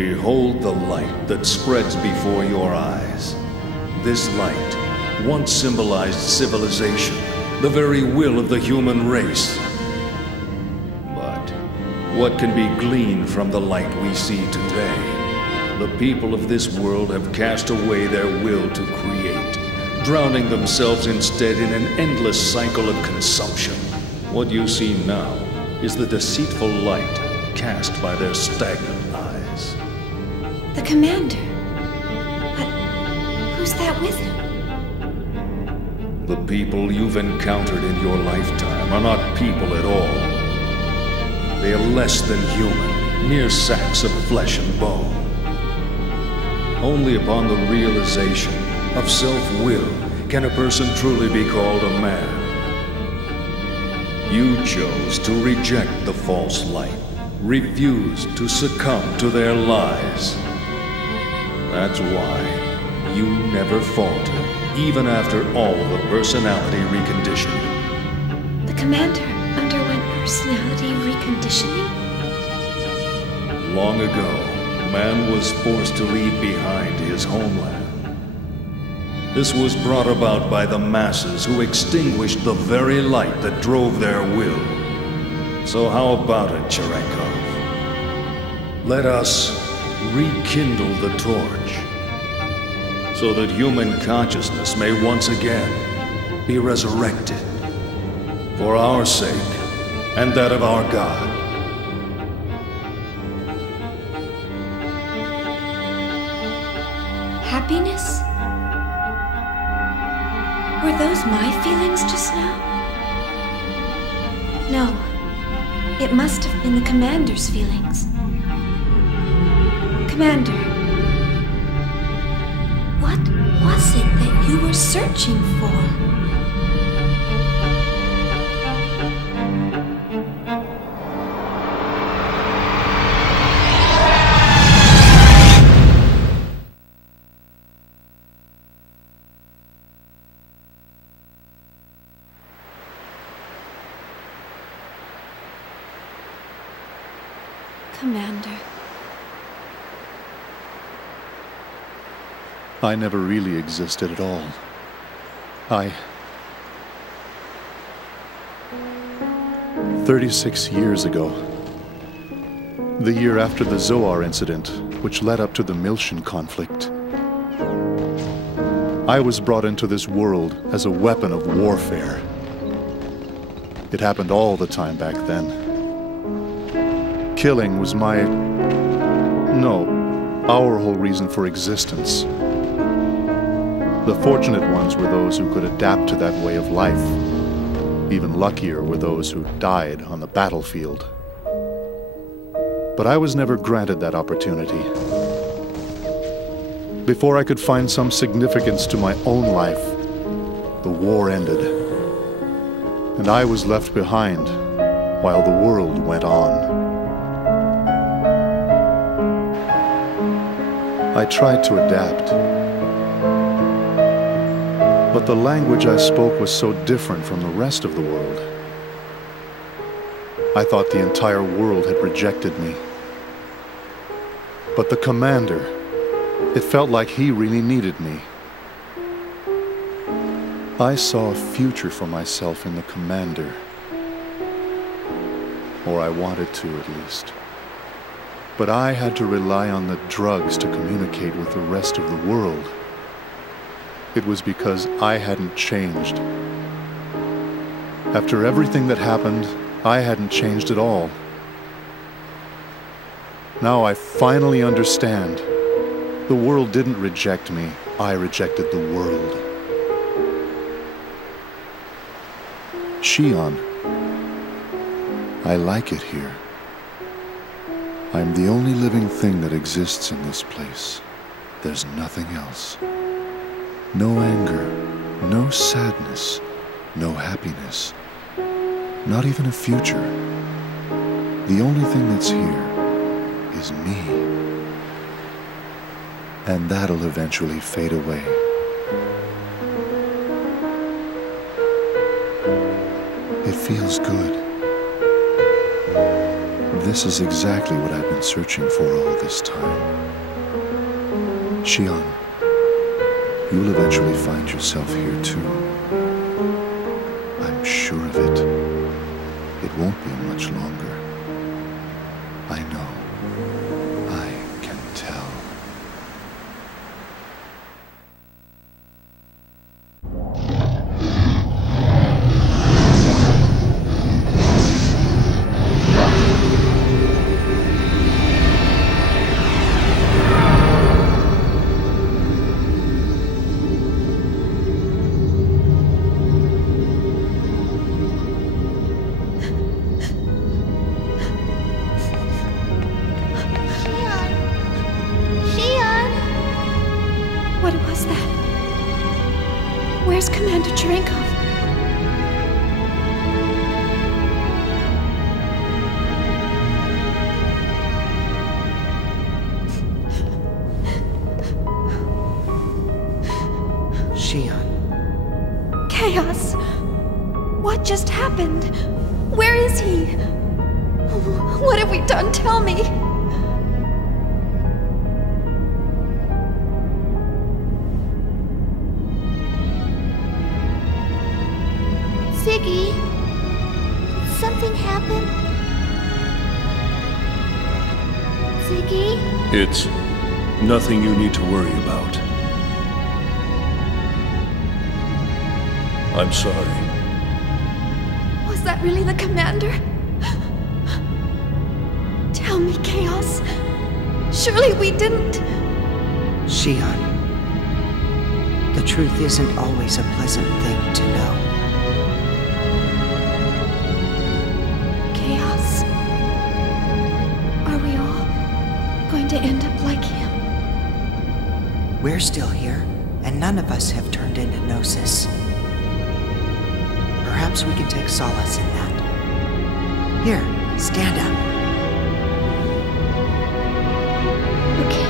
Behold the light that spreads before your eyes. This light once symbolized civilization, the very will of the human race. But what can be gleaned from the light we see today? The people of this world have cast away their will to create, drowning themselves instead in an endless cycle of consumption. What you see now is the deceitful light cast by their stagnant eyes. The commander. But who's that with him? The people you've encountered in your lifetime are not people at all. They are less than human, mere sacks of flesh and bone. Only upon the realization of self-will can a person truly be called a man. You chose to reject the false light, refused to succumb to their lies. That's why you never faltered, even after all the personality reconditioning. The commander underwent personality reconditioning? Long ago, man was forced to leave behind his homeland. This was brought about by the masses who extinguished the very light that drove their will. So how about it, Cherenkov? Let us rekindle the torch, so that human consciousness may once again be resurrected, for our sake and that of our God. Happiness? Were those my feelings just now? No. It must have been the commander's feelings. Commander, what was it that you were searching for? Commander. I never really existed at all. 36 years ago, the year after the Zoar incident, which led up to the Milshan conflict, I was brought into this world as a weapon of warfare. It happened all the time back then. Killing was our whole reason for existence. The fortunate ones were those who could adapt to that way of life. Even luckier were those who died on the battlefield. But I was never granted that opportunity. Before I could find some significance to my own life, the war ended. And I was left behind while the world went on. I tried to adapt, but the language I spoke was so different from the rest of the world. I thought the entire world had rejected me. But the commander, it felt like he really needed me. I saw a future for myself in the commander. Or I wanted to, at least. But I had to rely on the drugs to communicate with the rest of the world. It was because I hadn't changed. After everything that happened, I hadn't changed at all. Now I finally understand. The world didn't reject me. I rejected the world. Shion, I like it here. I'm the only living thing that exists in this place. There's nothing else. No anger, no sadness, no happiness, not even a future. The only thing that's here is me. And that'll eventually fade away. It feels good. this is exactly what I've been searching for all this time. Xion, you'll eventually find yourself here too. I'm sure of it. It won't be much longer. I know. I can tell. What was that? Where's Commander Cherenkov? Xion. Chaos! What just happened? Where is he? What have we done? Tell me! Ziggy, did something happen? Ziggy? It's nothing you need to worry about. I'm sorry. Was that really the commander? Tell me, Chaos. Surely we didn't. Xion. The truth isn't always a pleasant thing to know. Chaos. Are we all going to end up like him? We're still here, and none of us have turned into Gnosis. Perhaps we can take solace in that. Here, stand up. Okay.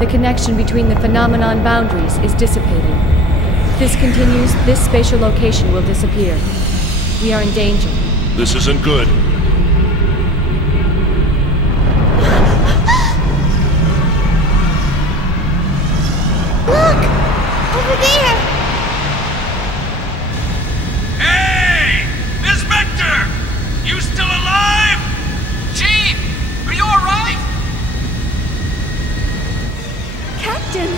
The connection between the phenomenon boundaries is dissipating. If this continues, this spatial location will disappear. We are in danger. This isn't good. Look! Over there! Hey! Miss Vector! You still alive? Chief! Are you alright? Captain!